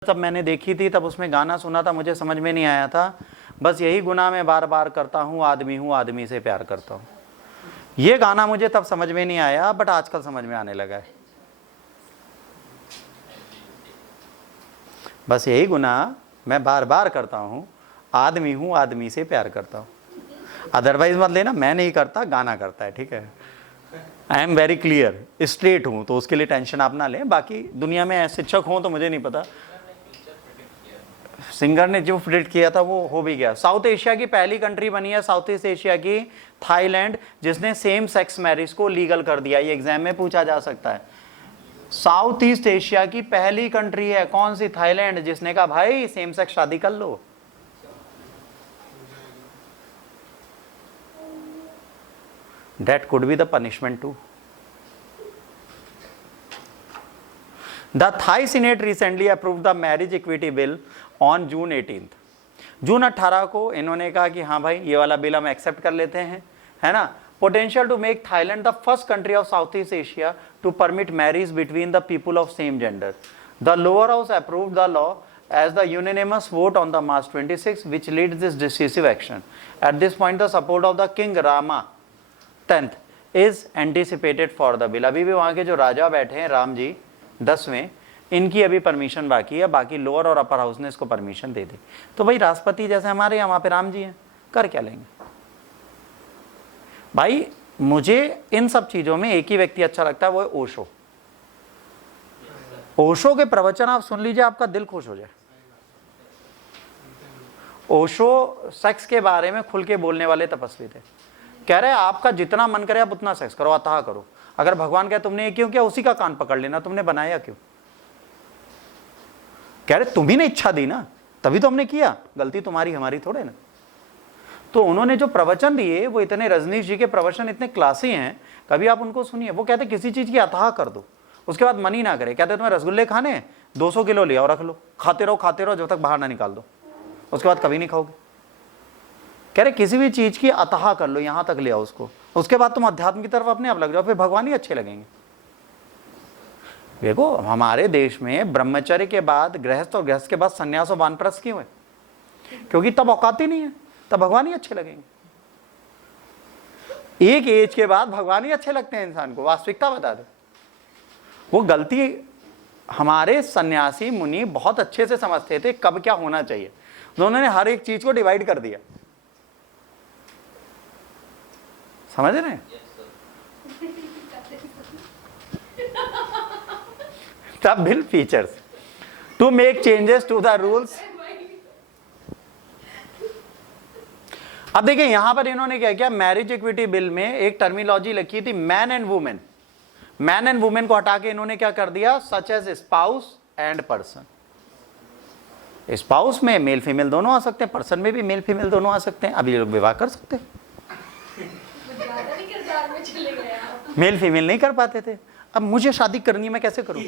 तब मैंने देखी थी, तब उसमें गाना सुना था, मुझे समझ में नहीं आया था। बस यही गुनाह मैं बार बार करता हूँ, आदमी से प्यार करता हूँ। ये गाना मुझे तब समझ में नहीं आया, बट आजकल समझ में आने लगा है। बस यही गुनाह मैं बार बार करता हूँ, आदमी से प्यार करता हूँ। अदरवाइज मत लेना, मैं नहीं करता, गाना करता है, ठीक है। I am very clear, straight हूँ, तो उसके लिए टेंशन आप ना लें। बाकी दुनिया में शिक्षक हों तो मुझे नहीं पता, सिंगर ने जो प्रेडिक्ट किया था वो हो भी गया। साउथ एशिया की पहली कंट्री बनी है, साउथ ईस्ट एशिया की, थाईलैंड, जिसने सेम सेक्स मैरिज को लीगल कर दिया। ये एग्जाम में पूछा जा सकता है। साउथ ईस्ट एशिया की पहली कंट्री है कौन सी? थाईलैंड, जिसने कहा भाई सेम सेक्स शादी कर लो। That could be the punishment too. The Thai Senate recently approved the marriage equity bill on June 18th. जून 18 को इन्होंने कहा कि हाँ भाई ये वाला बिल हम एक्सेप्ट कर लेते हैं, है ना। Potential to make Thailand the first country of Southeast Asia to permit marriage between the people of same gender. The lower house approved the law as the unanimous vote on the March 26, which leads this decisive action. At this point, the support of the King Rama 10th is anticipated for the bill. अभी भी वहाँ के जो राजा बैठे हैं राम जी 10वें, इनकी अभी परमिशन बाकी है, बाकी लोअर और अपर हाउस ने इसको परमिशन दे दी। तो भाई राष्ट्रपति जैसे हमारे यहाँ वहाँ पे राम जी हैं, कर क्या लेंगे भाई। मुझे इन सब चीज़ों में एक ही व्यक्ति अच्छा लगता है, वो है ओशो। ओशो के प्रवचन आप सुन लीजिए, आपका दिल खुश हो जाए। ओशो सेक्स के बारे में खुल के बोलने वाले तपस्वी थे। कह रहे आपका जितना मन करे आप उतना सेक्स करो, अतः करो। अगर भगवान कहे तुमने ये क्यों किया, उसी का कान पकड़ लेना, तुमने बनाया क्यों। कह रहे तुम्ही ने इच्छा दी ना, तभी तो हमने किया, गलती तुम्हारी हमारी थोड़े ना। तो उन्होंने जो प्रवचन दिए वो इतने, रजनीश जी के प्रवचन इतने क्लासी हैं, कभी आप उनको सुनिए। वो कहते किसी चीज की अथाह कर दो, उसके बाद मन ही ना करे। कहते तुम्हें रसगुल्ले खाने 200 किलो लिया और रख लो, खाते रहो जब तक बाहर ना निकाल दो, उसके बाद कभी नहीं खाओगे। कह रहे किसी भी चीज की अतः कर लो, यहां तक ले आओ उसको, उसके बाद तुम अध्यात्म की तरफ अपने आप लग जाओ, फिर भगवान ही अच्छे लगेंगे। देखो हमारे देश में ब्रह्मचर्य के बाद गृहस्थ और गृहस्थ के बाद संन्यास और वानप्रस्थ क्यों है? क्योंकि तब औकात ही नहीं है, तब भगवान ही अच्छे लगेंगे। एक एज के बाद भगवान ही अच्छे लगते हैं इंसान को, वास्तविकता बता दे। वो गलती हमारे सन्यासी मुनि बहुत अच्छे से समझते थे कब क्या होना चाहिए, उन्होंने हर एक चीज को डिवाइड कर दिया। समझ रहे हैं? The bill features to make changes to the rules. अब देखिए यहां पर इन्होंने क्या किया, मैरिज इक्विटी बिल में एक टर्मिनोलॉजी लिखी थी man and women. Man and women को हटा के इन्होंने क्या कर दिया, such as spouse and person. Spouse में मेल फीमेल दोनों आ सकते हैं, पर्सन में भी मेल फीमेल दोनों आ सकते हैं। अब ये लोग विवाह कर सकते हैं, मेल फीमेल नहीं कर पाते थे। अब मुझे शादी करनी है, मैं कैसे करूं?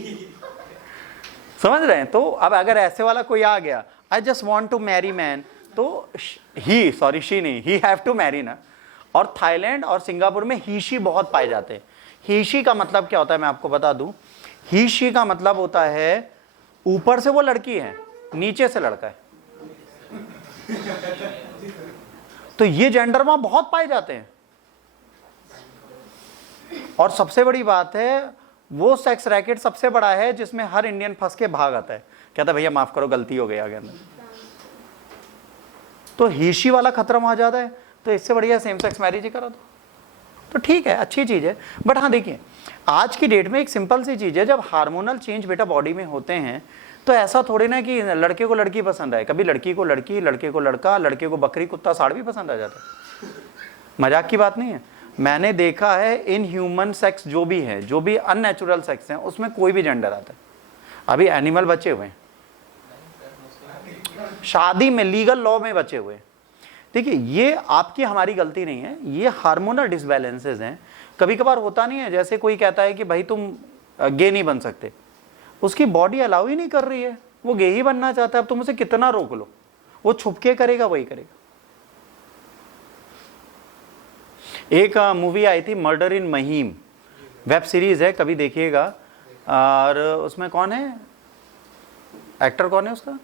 समझ रहे हैं? तो अब अगर ऐसे वाला कोई आ गया, I just want to marry man, तो शी नहीं, ही हैव टू मैरी ना। और थाईलैंड और सिंगापुर में ही शी बहुत पाए जाते हैं। ही शी का मतलब क्या होता है मैं आपको बता दूं। ही शी का मतलब होता है ऊपर से वो लड़की है, नीचे से लड़का है। तो ये जेंडर वहां बहुत पाए जाते हैं। और सबसे बड़ी बात है, वो सेक्स रैकेट सबसे बड़ा है जिसमें हर इंडियन फंस के भाग आता है, कहता है भैया माफ करो गलती हो गई आगे अंदर। तो हीशी वाला खतरा वहां ज्यादा है, तो इससे बढ़िया सेम सेक्स मैरिज ही करा दो, तो ठीक है, अच्छी चीज है। बट हाँ देखिए आज की डेट में एक सिंपल सी चीज है, जब हार्मोनल चेंज बेटा बॉडी में होते हैं तो ऐसा थोड़ी ना कि लड़के को लड़की पसंद आए, कभी लड़की को लड़की, लड़के को लड़का, लड़के को बकरी कुत्ता साड़ भी पसंद आ जाता है। मजाक की बात नहीं है। मैंने देखा है इन ह्यूमन सेक्स जो भी है, जो भी अननेचुरल सेक्स है, उसमें कोई भी जेंडर आता है। अभी एनिमल बचे हुए हैं, शादी में लीगल लॉ में बचे हुए। देखिए ये आपकी हमारी गलती नहीं है, ये हार्मोनल डिसबैलेंसेस हैं। कभी कभार होता नहीं है, जैसे कोई कहता है कि भाई तुम गे नहीं बन सकते, उसकी बॉडी अलाउ ही नहीं कर रही है, वो गे ही बनना चाहता है। अब तुम उसे कितना रोक लो, वो छुपके करेगा, वही करेगा। एक मूवी आई थी मर्डर इन महिम, वेब सीरीज है, कभी देखिएगा। और उसमें कौन है, एक्टर कौन है उसका?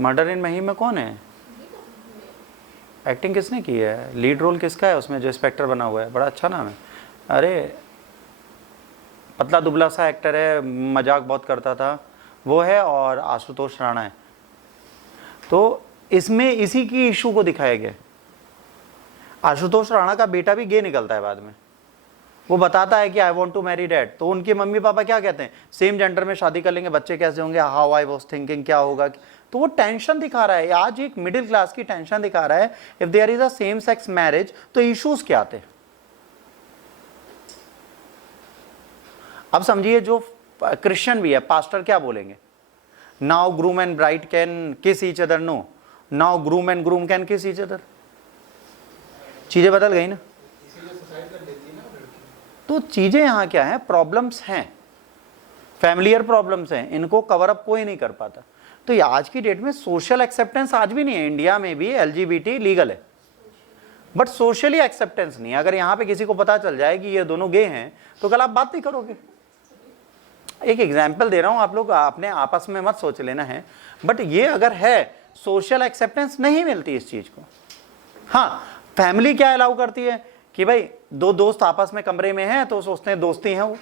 मर्डर इन महिम में कौन है? एक्टिंग किसने की है? लीड रोल किसका है उसमें जो इंस्पेक्टर बना हुआ है? बड़ा अच्छा नाम है। अरे पतला दुबला सा एक्टर है, मजाक बहुत करता था, वो है, और आशुतोष राणा है। तो इसमें इसी की इशू को दिखाया गया। आशुतोष राणा का बेटा भी गे निकलता है बाद में, वो बताता है कि I want to marry dad. तो उनके मम्मी पापा क्या कहते हैं? सेम जेंडर में शादी कर लेंगे, बच्चे कैसे होंगे, हाउ आई वॉज थिंकिंग, क्या होगा। तो वो टेंशन दिखा रहा है, आज एक मिडिल क्लास की टेंशन दिखा रहा है। If there is a same sex marriage तो इश्यूज क्या आते? अब समझिए, जो क्रिश्चियन भी है, पास्टर क्या बोलेंगे? Now groom and bride can kiss each other, no, now groom and groom can kiss each other. चीजें बदल गई ना। तो चीजें यहां क्या है? प्रॉब्लम्स हैं, फैमिलियर प्रॉब्लम्स हैं, इनको कवर अप कोई नहीं कर पाता। तो ये आज की डेट में सोशल एक्सेप्टेंस आज भी नहीं है। इंडिया में भी एलजीबीटी लीगल है, बट सोशली एक्सेप्टेंस नहीं है। अगर यहां पे किसी को पता चल जाए कि ये दोनों गे हैं तो कल आप बात नहीं करोगे। एक एग्जाम्पल दे रहा हूं, आप लोग अपने आपस में मत सोच लेना है, बट ये अगर है, सोशल एक्सेप्टेंस नहीं मिलती इस चीज को। हाँ, फैमिली क्या अलाउ करती है कि भाई दो दोस्त आपस में कमरे में हैं तो सोचते हैं दोस्ती है वो।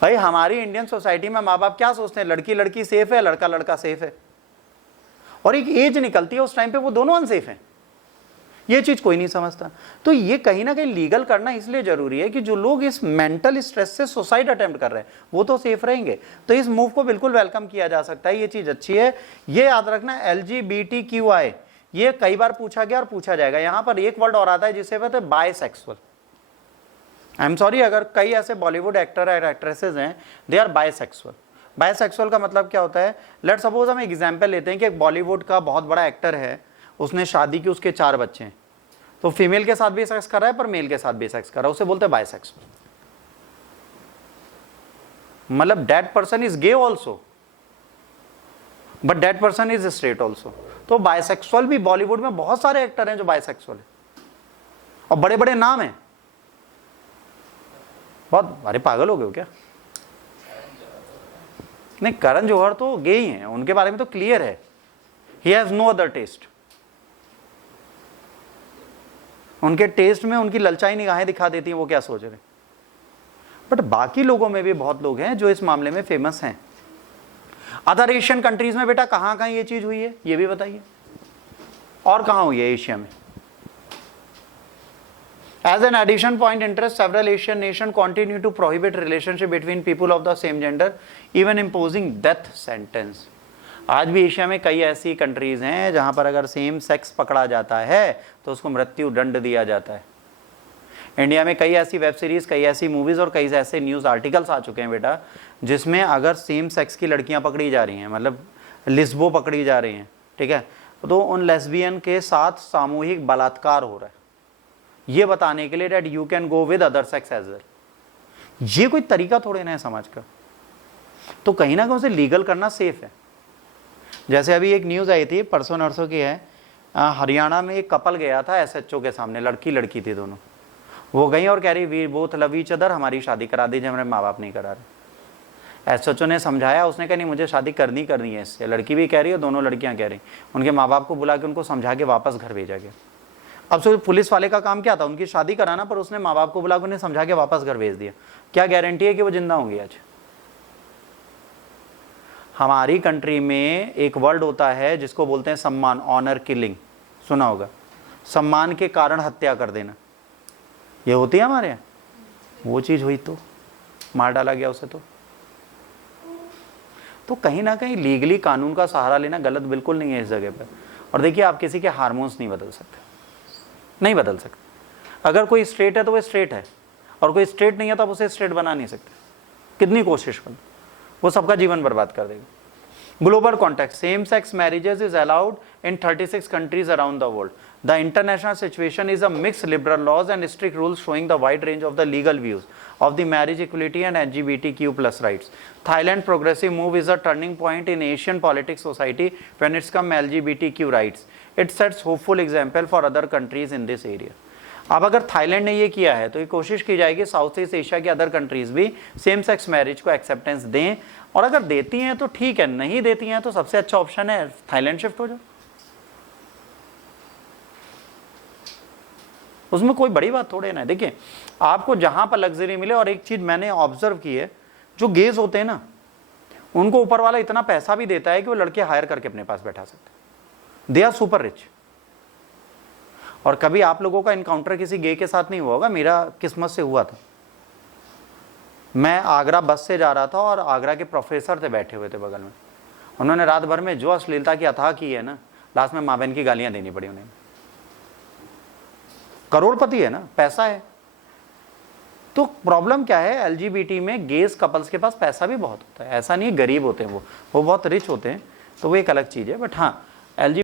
भाई हमारी इंडियन सोसाइटी में माँ बाप क्या सोचते हैं? लड़की लड़की सेफ है, लड़का लड़का सेफ है, और एक एज निकलती है उस टाइम पे वो दोनों अनसेफ हैं। ये चीज कोई नहीं समझता। तो ये कहीं ना कहीं लीगल करना इसलिए जरूरी है कि जो लोग इस मेंटल स्ट्रेस से सुसाइड अटेम्प्ट कर रहे हैं वो तो सेफ रहेंगे। तो इस मूव को बिल्कुल वेलकम किया जा सकता है, ये चीज अच्छी है। ये याद रखना, LGBTQI ये कई बार पूछा गया और पूछा जाएगा। यहां पर एक वर्ड और आता है जिसे कहते हैं बायसेक्सुअल। आई एम सॉरी, अगर कई ऐसे बॉलीवुड एक्टर और एक्ट्रेसेस हैं, दे आर बायसेक्सुअल। बायसेक्सुअल का मतलब क्या होता है? लेट सपोज हम एग्जाम्पल लेते हैं कि एक बॉलीवुड का बहुत बड़ा एक्टर है, उसने शादी की, उसके 4 बच्चे हैं, तो फीमेल के साथ भी सेक्स कर रहा है पर मेल के साथ भी सेक्स कर रहा है, उसे बोलते हैं बायसेक्सुअल। मतलब that person is gay also but that person is straight also. तो बायसेक्सुअल भी बॉलीवुड में बहुत सारे एक्टर हैं जो बायसेक्सुअल है, और बड़े बड़े नाम हैं बहुत। अरे पागल हो गए हो क्या? नहीं, करण जौहर तो गे ही हैं, उनके बारे में तो क्लियर है, he has no other taste. उनके टेस्ट में उनकी ललचाई निगाहें दिखा देती हैं वो क्या सोच रहे। बट बाकी लोगों में भी बहुत लोग हैं जो इस मामले में फेमस हैं। अदर एशियन कंट्रीज में बेटा कहां कहां ये चीज हुई है ये भी बताइए, और कहां हुई है एशिया में? As an addition point interest, several Asian nations continue to prohibit relationship between people of the same gender, even imposing death sentence. आज भी एशिया में कई ऐसी कंट्रीज हैं जहां पर अगर सेम सेक्स पकड़ा जाता है तो उसको मृत्यु दंड दिया जाता है। इंडिया में कई ऐसी वेब सीरीज, कई ऐसी मूवीज और कई ऐसे न्यूज आर्टिकल्स आ चुके हैं बेटा, जिसमें अगर सेम सेक्स की लड़कियां पकड़ी जा रही हैं, मतलब लिस्बो पकड़ी जा रही हैं, ठीक है, तो उन लेस्बियन के साथ सामूहिक बलात्कार हो रहा है, ये बताने के लिए that you can go with other sex as well. ये कोई तरीका थोड़े ना है समाज का। तो कहीं ना कहीं उसे लीगल करना सेफ है। जैसे अभी एक न्यूज आई थी, परसों नरसों की है, हरियाणा में एक कपल गया था SHO के सामने, लड़की लड़की थी दोनों, वो गई और कह रही we both love each other, हमारी शादी करा दीजिए, हमारे माँ बाप नहीं करा रहे। SHO ने समझाया, उसने कहा नहीं मुझे शादी करनी है इससे। लड़की भी कह रही है, दोनों लड़कियां कह रही। उनके माँ बाप को बुला के उनको समझा के वापस घर भेजा गया। अब सो पुलिस वाले का काम क्या था? उनकी शादी कराना, पर उसने माँ बाप को बुला के उन्हें समझा के वापस घर भेज दिया। क्या गारंटी है कि वो जिंदा होंगी आज? हमारी कंट्री में एक वर्ड होता है जिसको बोलते हैं सम्मान, ऑनर किलिंग, सुना होगा, सम्मान के कारण हत्या कर देना, ये होती है हमारे यहाँ। वो चीज हुई तो मार डाला गया उसे। तो कहीं ना कहीं लीगली कानून का सहारा लेना गलत बिल्कुल नहीं है इस जगह पर। और देखिए, आप किसी के हार्मोन्स नहीं बदल सकते, नहीं बदल सकते। अगर कोई स्ट्रेट है तो वो स्ट्रेट है, और कोई स्ट्रेट नहीं है तो आप उसे स्ट्रेट बना नहीं सकते, कितनी कोशिश करो, वो सबका जीवन बर्बाद कर देगा। Global context, same sex marriages is allowed in 36 countries around the world. The international situation is a mixed liberal laws and strict rules showing the wide range of the legal views of the marriage equality and LGBTQ plus rights. Thailand progressive move is a turning point in Asian politics society when it's come LGBTQ rights. It sets hopeful example for other countries in this area. अब अगर Thailand ने ये किया है तो ये कोशिश की जाएगी साउथ ईस्ट एशिया की अदर कंट्रीज भी सेम सेक्स मैरिज को एक्सेप्टेंस दें, और अगर देती हैं तो ठीक है, नहीं देती हैं तो सबसे अच्छा ऑप्शन है थाईलैंड शिफ्ट हो जाओ, उसमें कोई बड़ी बात थोड़े ना। देखिए आपको जहां पर लग्जरी मिले, और एक चीज मैंने ऑब्जर्व की है, जो गेज होते हैं ना उनको ऊपर वाला इतना पैसा भी देता है कि वो लड़के हायर करके अपने पास बैठा सकते, दे आर सुपर रिच। और कभी आप लोगों का इनकाउंटर किसी गे के साथ नहीं हुआ होगा, मेरा किस्मत से हुआ था। मैं आगरा बस से जा रहा था और आगरा के प्रोफेसर थे बैठे हुए थे बगल में, उन्होंने रात भर में जो अश्लीलता की अथाह की है ना, लास्ट में माँ बहन की गालियां देनी पड़ी उन्हें। करोड़पति है ना, पैसा है। तो प्रॉब्लम क्या है, एलजीबीटी में गेज कपल्स के पास पैसा भी बहुत होता है, ऐसा नहीं गरीब होते हैं वो बहुत रिच होते हैं, तो वो एक अलग चीज है। बट हाँ, एलजी